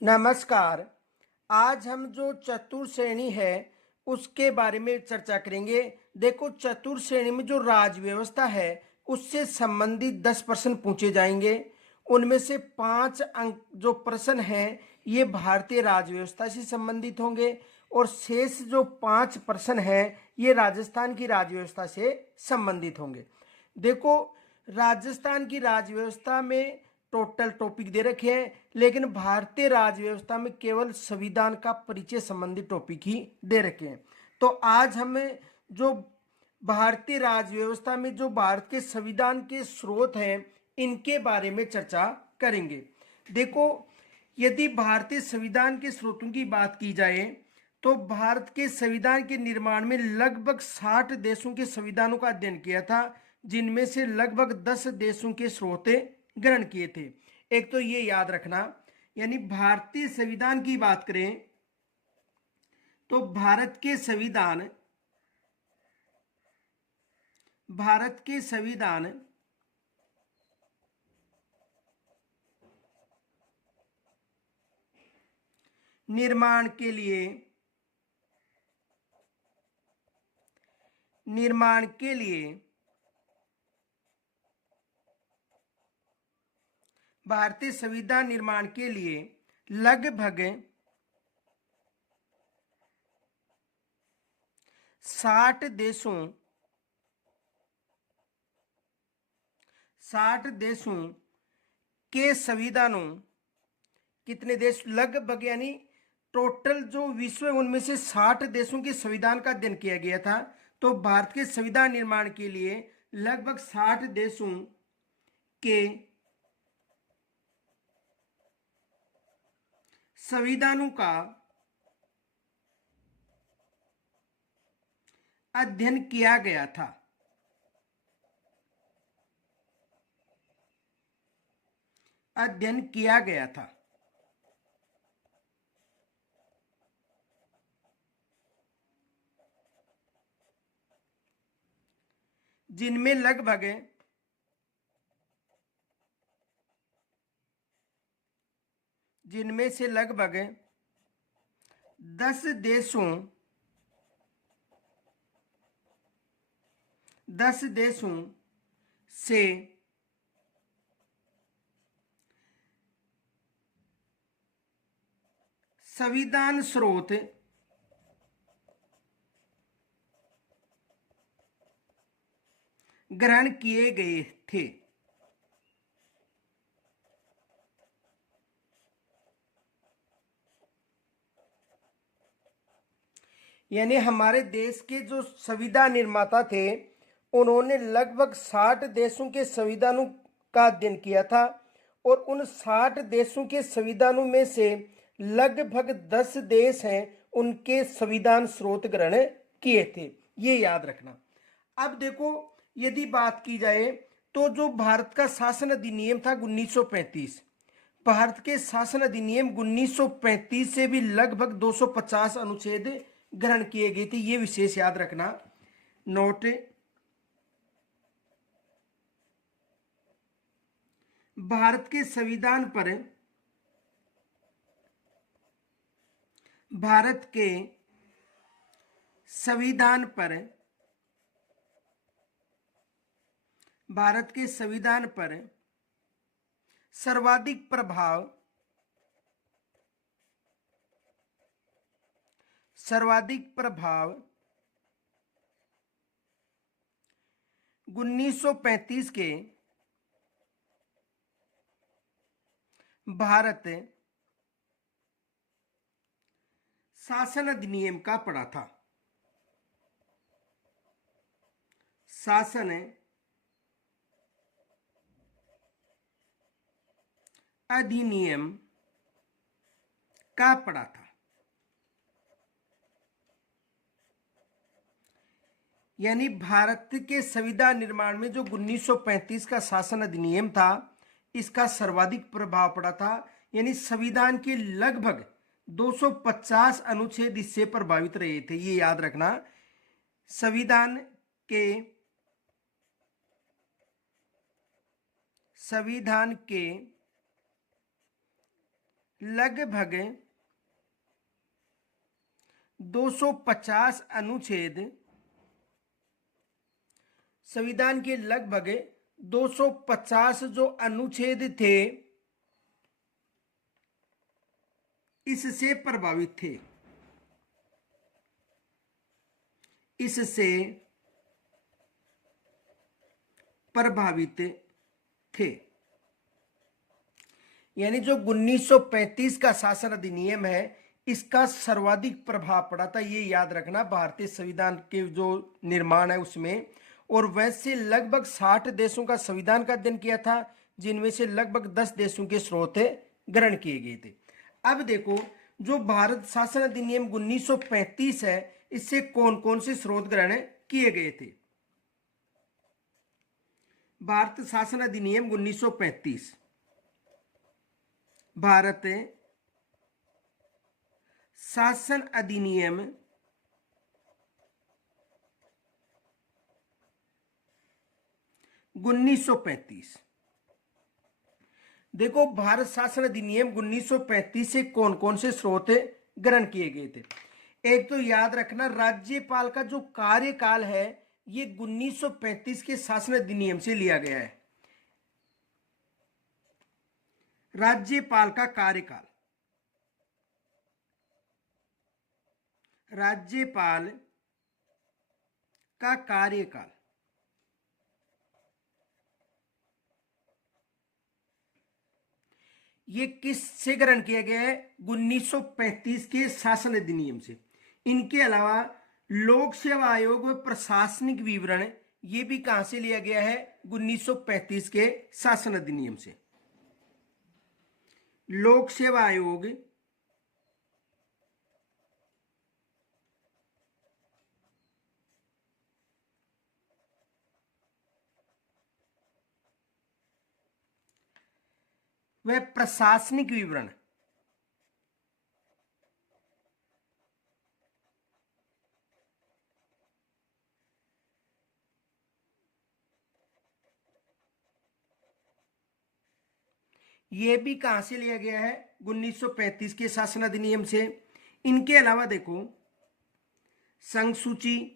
नमस्कार। आज हम जो चतुर श्रेणी है उसके बारे में चर्चा करेंगे। देखो, चतुर श्रेणी में जो राज व्यवस्था है उससे संबंधित 10 प्रश्न पूछे जाएंगे। उनमें से 5 अंक जो प्रश्न हैं ये भारतीय राज व्यवस्था से संबंधित होंगे और शेष जो 5 प्रश्न हैं ये राजस्थान की राज व्यवस्था से संबंधित होंगे। देखो, राजस्थान की राज व्यवस्था में टोटल टॉपिक दे रखे हैं, लेकिन भारतीय राज व्यवस्था में केवल संविधान का परिचय संबंधी टॉपिक ही दे रखे हैं। तो आज हमें जो भारतीय राज व्यवस्था में जो भारत के संविधान के स्रोत हैं इनके बारे में चर्चा करेंगे। देखो, यदि भारतीय संविधान के स्रोतों की बात की जाए तो भारत के संविधान के निर्माण में लगभग 60 देशों के संविधानों का अध्ययन किया था, जिनमें से लगभग 10 देशों के स्रोत ग्रहण किए थे। एक तो ये याद रखना, यानी भारतीय संविधान की बात करें तो भारत के संविधान निर्माण के लिए भारतीय संविधान निर्माण के लिए लगभग 60 देशों के संविधानों, कितने देश, लगभग यानी टोटल जो विश्व है उनमें से 60 देशों के संविधान का अध्ययन किया गया था। तो भारत के संविधान निर्माण के लिए लगभग 60 देशों के संविधानों का अध्ययन किया गया था। जिनमें से लगभग 10 देशों से संविधान स्रोत ग्रहण किए गए थे। यानी हमारे देश के जो संविधान निर्माता थे उन्होंने लगभग 60 देशों के संविधानों का अध्ययन किया था और उन 60 देशों के संविधानों में से लगभग 10 देश हैं उनके संविधान स्रोत ग्रहण किए थे, ये याद रखना। अब देखो, यदि बात की जाए तो जो भारत का शासन अधिनियम था 1935, भारत के शासन अधिनियम 1935 से भी लगभग 250 अनुच्छेद ग्रहण किए गए थे, ये विशेष याद रखना। नोट, भारत के संविधान पर सर्वाधिक प्रभाव 1935 के भारत शासन अधिनियम का पड़ा था। शासन अधिनियम का पड़ा था। यानी भारत के संविधान निर्माण में जो 1935 का शासन अधिनियम था इसका सर्वाधिक प्रभाव पड़ा था। यानी संविधान के लगभग 250 अनुच्छेद इससे प्रभावित रहे थे, ये याद रखना। संविधान के लगभग 250 अनुच्छेद, संविधान के लगभग 250 जो अनुच्छेद थे इससे प्रभावित थे, इससे प्रभावित थे। यानी जो 1935 का शासन अधिनियम है इसका सर्वाधिक प्रभाव पड़ा था, ये याद रखना, भारतीय संविधान के जो निर्माण है उसमें। और वैसे लगभग 60 देशों का संविधान का अध्ययन किया था, जिनमें से लगभग 10 देशों के स्रोत ग्रहण किए गए थे। अब देखो, जो भारत शासन अधिनियम 1935 है इससे कौन कौन से स्रोत ग्रहण किए गए थे। भारत शासन अधिनियम 1935, भारत शासन अधिनियम 1935। देखो, भारत शासन अधिनियम 1935 से कौन कौन से स्रोत ग्रहण किए गए थे। एक तो याद रखना, राज्यपाल का जो कार्यकाल है ये 1935 के शासन अधिनियम से लिया गया है। राज्यपाल का कार्यकाल, राज्यपाल का कार्यकाल ये किस से ग्रहण किया गया है? 1935 के शासन अधिनियम से। इनके अलावा लोक सेवा आयोग व प्रशासनिक विवरण ये भी कहां से लिया गया है? 1935 के शासन अधिनियम से। लोक सेवा आयोग व प्रशासनिक विवरण ये भी कहां से लिया गया है? 1935 के शासन अधिनियम से। इनके अलावा देखो, संघ सूची,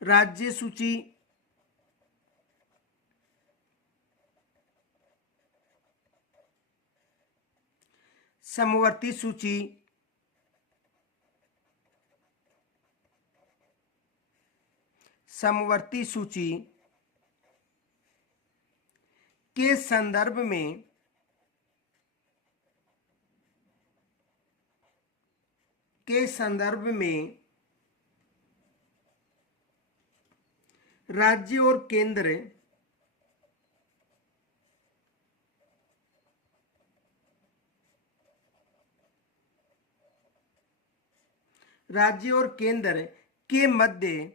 राज्य सूची, समवर्ती सूची, समवर्ती सूची के संदर्भ में राज्य और केंद्र के मध्य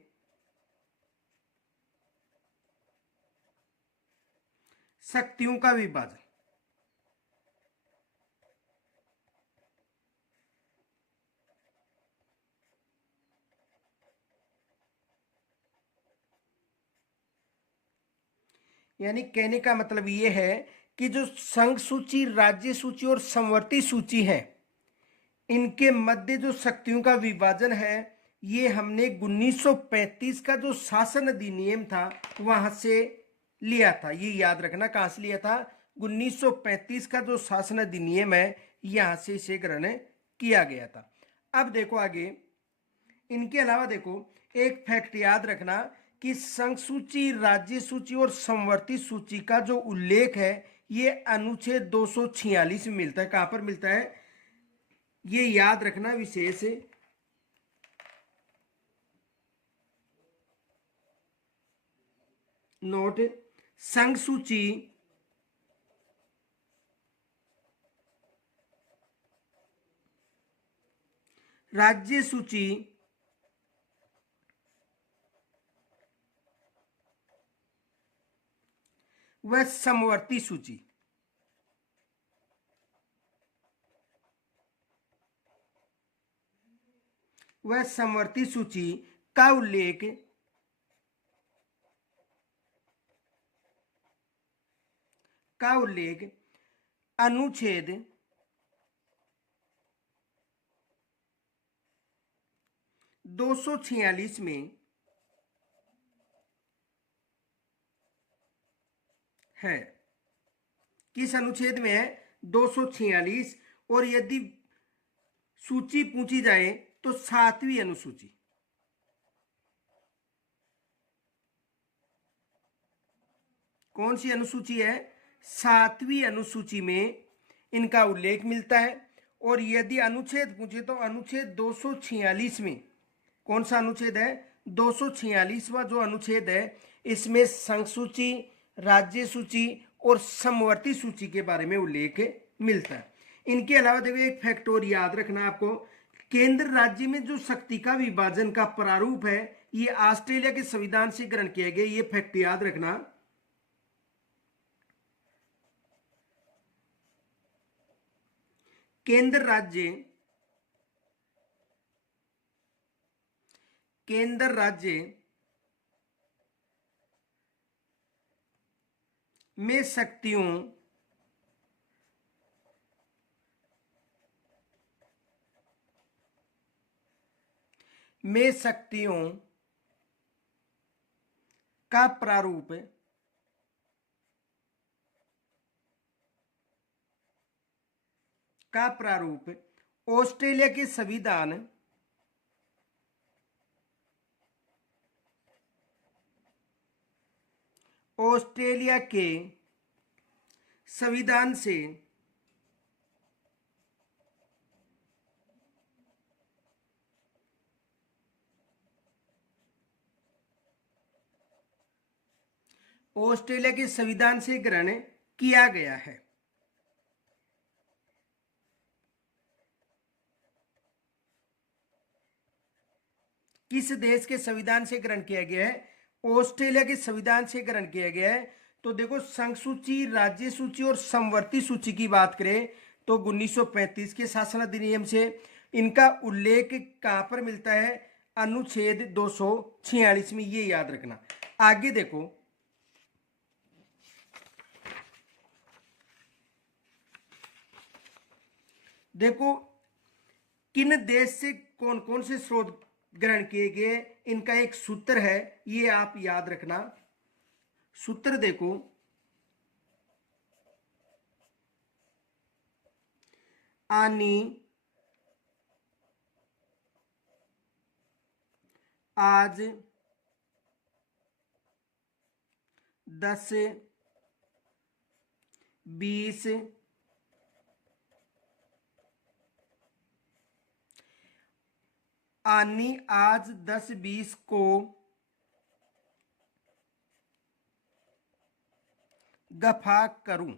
शक्तियों का विभाजन। यानी कहने का मतलब ये है कि जो संघ सूची, राज्य सूची और समवर्ती सूची है, इनके मध्य जो शक्तियों का विभाजन है ये हमने 1935 का जो शासन अधिनियम था वहां से लिया था। ये याद रखना, कहां से लिया था? 1935 का जो शासन अधिनियम है यहां से इसे ग्रहण किया गया था। अब देखो आगे, इनके अलावा देखो एक फैक्ट याद रखना कि संघ सूची, राज्य सूची और समवर्ती सूची का जो उल्लेख है ये अनुच्छेद 246 में मिलता है। कहां पर मिलता है ये याद रखना विशेष। नोट, संघ सूची, राज्य सूची व समवर्ती सूची का उल्लेख का उल्लेख अनुच्छेद 246 में है। किस अनुच्छेद में है? 246। और यदि सूची पूछी जाए तो 7वीं अनुसूची। कौन सी अनुसूची है? 7वीं अनुसूची में इनका उल्लेख मिलता है। और यदि अनुच्छेद पूछे तो अनुच्छेद 246 में, कौन सा अनुच्छेद है? 246वां जो अनुच्छेद है, इसमें संघ सूची, राज्य सूची और समवर्ती सूची के बारे में उल्लेख मिलता है। इनके अलावा देखो एक फैक्ट और याद रखना आपको, केंद्र राज्य में जो शक्ति का विभाजन का प्रारूप है, ये ऑस्ट्रेलिया के संविधान से ग्रहण किया गया। ये फैक्ट याद रखना। केंद्र राज्य में शक्तियों का प्रारूप ऑस्ट्रेलिया के संविधान से ग्रहण किया गया है। किस देश के संविधान से ग्रहण किया गया है? ऑस्ट्रेलिया के संविधान से ग्रहण किया गया है। तो देखो संघ सूची, राज्य सूची और समवर्ती सूची की बात करें तो 1935 के शासन अधिनियम से इनका उल्लेख कहां पर मिलता है? अनुच्छेद 246 में। ये याद रखना। आगे देखो किन देश से कौन कौन से स्रोत ग्रहण किए गए, इनका एक सूत्र है, ये आप याद रखना। सूत्र देखो, आनी आज 10 20 आनी आज 10-20 को गफा करूं।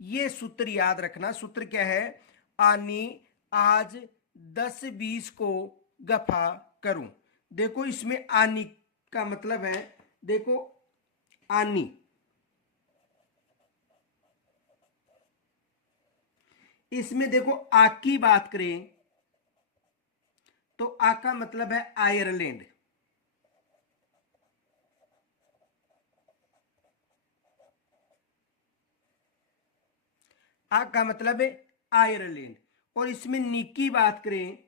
ये सूत्र याद रखना। सूत्र क्या है? आनी आज 10-20 को गफा करूं। देखो इसमें आनी का मतलब है, देखो आनी, इसमें देखो आ की बात करें तो आ का मतलब है आयरलैंड। आ का मतलब है आयरलैंड। और इसमें नी की बात करें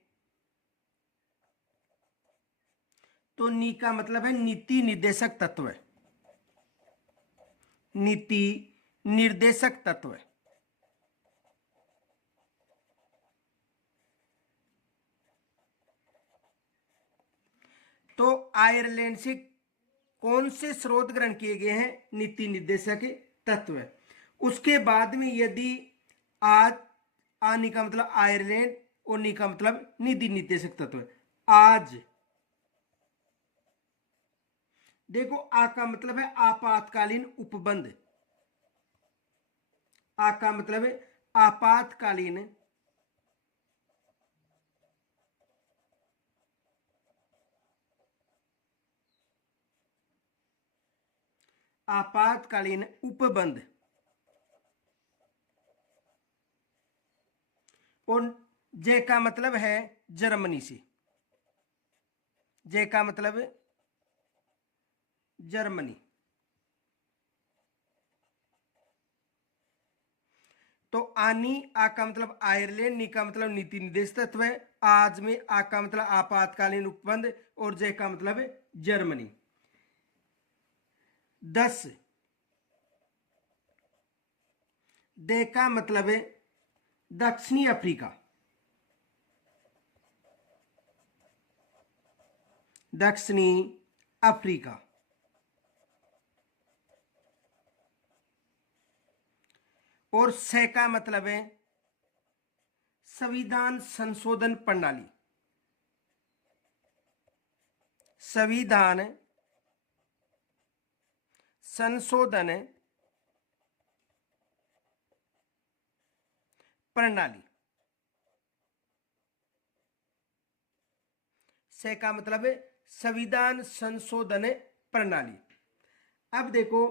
तो नी का मतलब है नीति निर्देशक तत्व। नीति निर्देशक तत्व। तो आयरलैंड से कौन से स्रोत ग्रहण किए गए हैं? नीति निर्देशक तत्व। उसके बाद में यदि आज, आनी का मतलब आयरलैंड और नी का मतलब नीति निर्देशक तत्व। आज देखो आ का मतलब है आपातकालीन उपबंध। आ का मतलब है आपातकालीन उपबंध। और जे का मतलब है जर्मनी से। जे का मतलब जर्मनी। तो आनी आ का मतलब आयरलैंड, नी का मतलब नीति निर्देश तत्व है, आज में आ का मतलब आपातकालीन उपबंध और जे का मतलब जर्मनी। 10 दे का मतलब है दक्षिणी अफ्रीका, दक्षिणी अफ्रीका। और से का मतलब है संविधान संशोधन प्रणाली, संविधान संशोधन प्रणाली। से का मतलब है संविधान संशोधन प्रणाली। अब देखो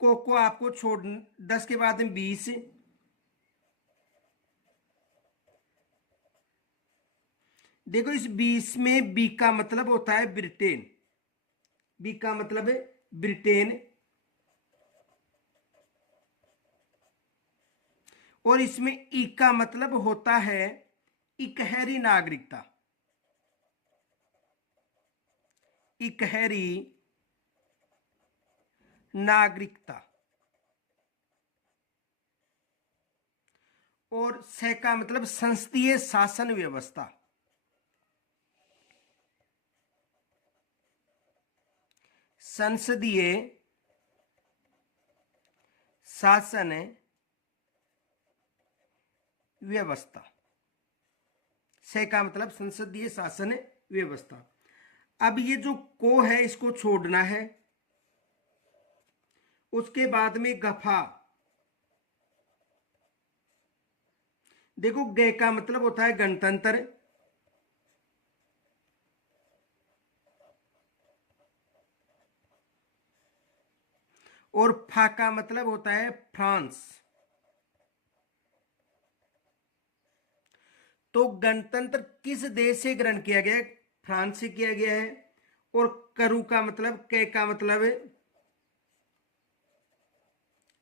को आपको छोड़, 10 के बाद में 20, देखो इस 20 में बी का मतलब होता है ब्रिटेन, बी का मतलब है ब्रिटेन, और इसमें ई का मतलब होता है इकहरी नागरिकता, इकहरी नागरिकता। और से का मतलब संसदीय शासन व्यवस्था, संसदीय शासन व्यवस्था। से का मतलब संसदीय शासन व्यवस्था। अब ये जो को है इसको छोड़ना है। उसके बाद में गफा, देखो गे का मतलब होता है गणतंत्र, और फा का मतलब होता है फ्रांस। तो गणतंत्र किस देश से ग्रहण किया गया है? फ्रांस से किया गया है। और करु का मतलब, के का मतलब है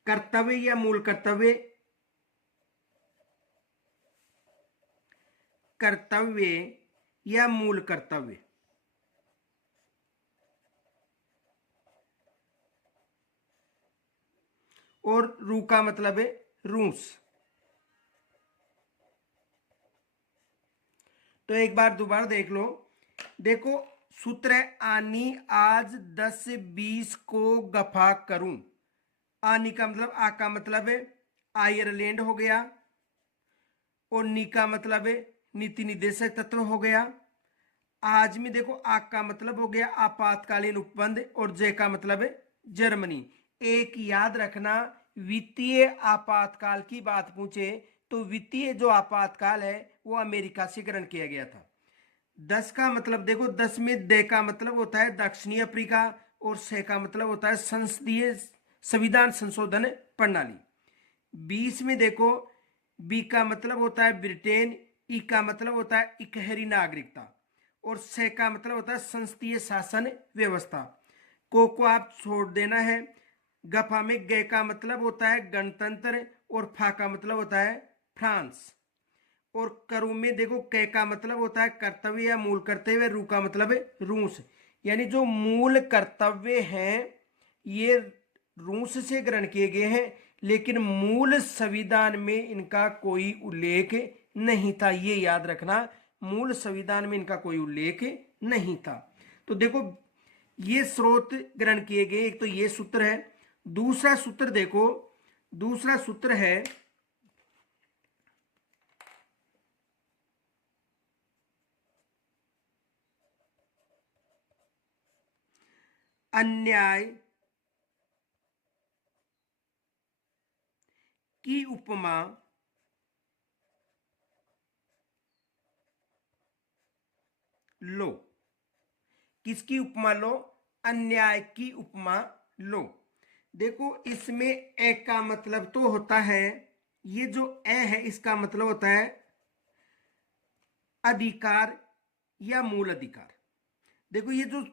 कर्तव्य या मूल कर्तव्य, कर्तव्य या मूल कर्तव्य। और रू का मतलब है रूस। तो एक बार दोबारा देख लो। देखो सूत्र है आनी आज 10 से 20 को गफा करूं। आनी का मतलब आ का मतलब है आयरलैंड हो गया, और नी का मतलब है नीति निर्देशक तत्व हो गया। आज में देखो आ का मतलब हो गया आपातकालीन उपबंध, और जे का मतलब है जर्मनी। एक याद रखना, वित्तीय आपातकाल की बात पूछे तो वित्तीय जो आपातकाल है वो अमेरिका से ग्रहण किया गया था। 10 का मतलब देखो, 10 में दे का मतलब होता है दक्षिणी अफ्रीका, और से का मतलब होता है संसदीय संविधान संशोधन प्रणाली। 20 में देखो बी का मतलब होता है ब्रिटेन, ई का मतलब होता है इकहरी नागरिकता, और से का मतलब होता है संसदीय शासन व्यवस्था। को आप छोड़ देना है। गफा में गे का मतलब होता है गणतंत्र, और फा का मतलब होता है फ्रांस। और करु में देखो कै का मतलब होता है कर्तव्य या मूल कर्तव्य, रू का मतलब है रूस। यानी जो मूल कर्तव्य हैं ये रूस से ग्रहण किए गए हैं, लेकिन मूल संविधान में इनका कोई उल्लेख नहीं था। ये याद रखना, मूल संविधान में इनका कोई उल्लेख नहीं था। तो देखो ये स्रोत ग्रहण किए गए, एक तो ये सूत्र है। दूसरा सूत्र देखो, दूसरा सूत्र है अन्याय की उपमा लो। किसकी उपमा लो? अन्याय की उपमा लो। देखो इसमें ए का मतलब तो होता है, ये जो ए है इसका मतलब होता है अधिकार या मूल अधिकार। देखो ये जो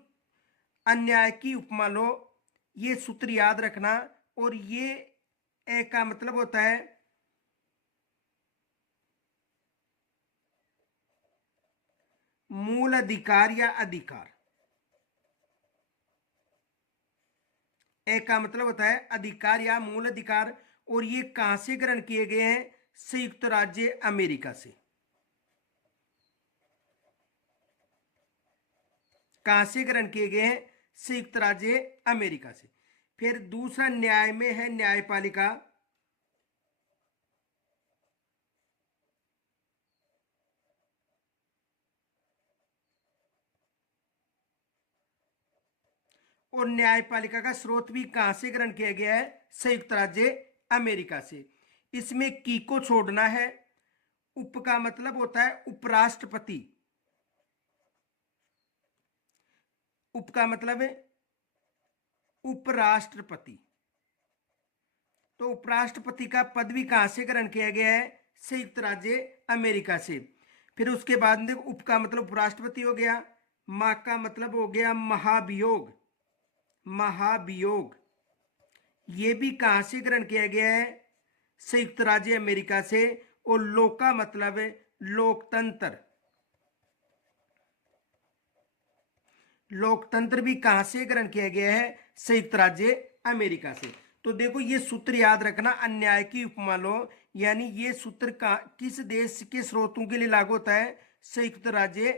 अन्याय की उपमा लो, ये सूत्र याद रखना। और ये ए का मतलब होता है मूल अधिकार या अधिकार। ए का मतलब होता है अधिकार या मूल अधिकार, और ये कहां से ग्रहण किए गए हैं? संयुक्त राज्य अमेरिका से। कहां से ग्रहण किए गए हैं? संयुक्त राज्य अमेरिका से। फिर दूसरा न्याय में है न्यायपालिका। और न्यायपालिका का स्रोत भी कहां से ग्रहण किया गया है? संयुक्त राज्य अमेरिका से। इसमें की को छोड़ना है। उप का मतलब होता है उपराष्ट्रपति। उप का मतलब है उपराष्ट्रपति। तो उपराष्ट्रपति का पद भी कहां से ग्रहण किया गया है? संयुक्त राज्य अमेरिका से। फिर उसके बाद में उप का मतलब उपराष्ट्रपति हो गया। मा का मतलब हो गया महाभियोग। महाभियोग ये भी कहां से ग्रहण किया गया है? संयुक्त राज्य अमेरिका से। और लो का मतलब है लोकतंत्र। लोकतंत्र भी कहां से ग्रहण किया गया है? संयुक्त राज्य अमेरिका से। तो देखो ये सूत्र याद रखना, अन्याय की उपमा लो, यानी ये सूत्र का किस देश के स्रोतों के लिए लागू होता है? संयुक्त राज्य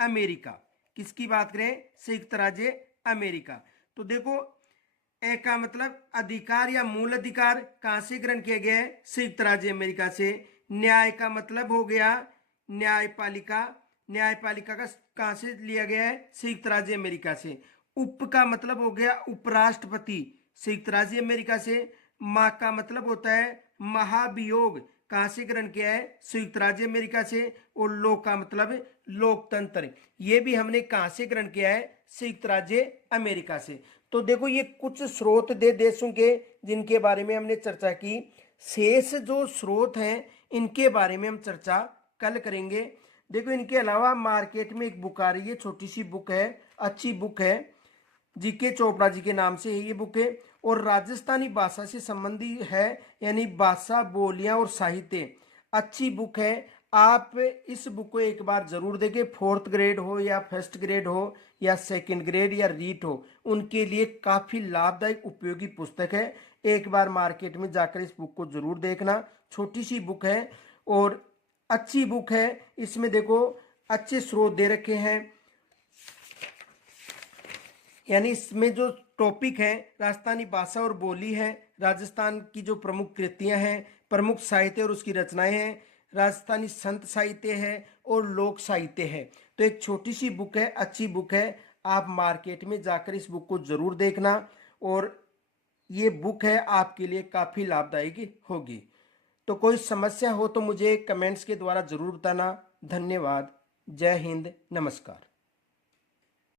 अमेरिका। किसकी बात करें? संयुक्त राज्य अमेरिका। तो देखो ए का मतलब अधिकार या मूल अधिकार कहां से ग्रहण किया गया है? संयुक्त राज्य अमेरिका से। न्याय का मतलब हो गया न्यायपालिका। न्यायपालिका का कहां से लिया गया है? संयुक्त राज्य अमेरिका से। उप का मतलब हो गया उपराष्ट्रपति, संयुक्त राज्य अमेरिका से। मा का मतलब होता है महाभियोग, कहां से ग्रहण किया है? संयुक्त राज्य अमेरिका से। और लो का मतलब लोकतंत्र, ये भी हमने कहां से ग्रहण किया है? संयुक्त राज्य अमेरिका से। तो देखो ये कुछ स्रोत दे देशों के जिनके बारे में हमने चर्चा की। शेष जो स्रोत हैं इनके बारे में हम चर्चा कल करेंगे। देखो इनके अलावा मार्केट में एक बुक आ रही है, छोटी सी बुक है, अच्छी बुक है, जीके चोपड़ा जी के नाम से है ये बुक है, और राजस्थानी भाषा से संबंधी है, यानी भाषा, बोलियां और साहित्य। अच्छी बुक है, आप इस बुक को एक बार जरूर देखें। 4th ग्रेड हो या 1st ग्रेड हो या 2nd ग्रेड या रीट हो, उनके लिए काफी लाभदायक उपयोगी पुस्तक है। एक बार मार्केट में जाकर इस बुक को जरूर देखना। छोटी सी बुक है और अच्छी बुक है। इसमें देखो अच्छे स्रोत दे रखे हैं, यानी इसमें जो टॉपिक है राजस्थानी भाषा और बोली है, राजस्थान की जो प्रमुख कृतियां हैं, प्रमुख साहित्य और उसकी रचनाएं हैं, राजस्थानी संत साहित्य है और लोक साहित्य है। तो एक छोटी सी बुक है, अच्छी बुक है, आप मार्केट में जाकर इस बुक को जरूर देखना, और ये बुक है आपके लिए काफी लाभदायक होगी। तो कोई समस्या हो तो मुझे कमेंट्स के द्वारा जरूर बताना। धन्यवाद। जय हिंद। नमस्कार।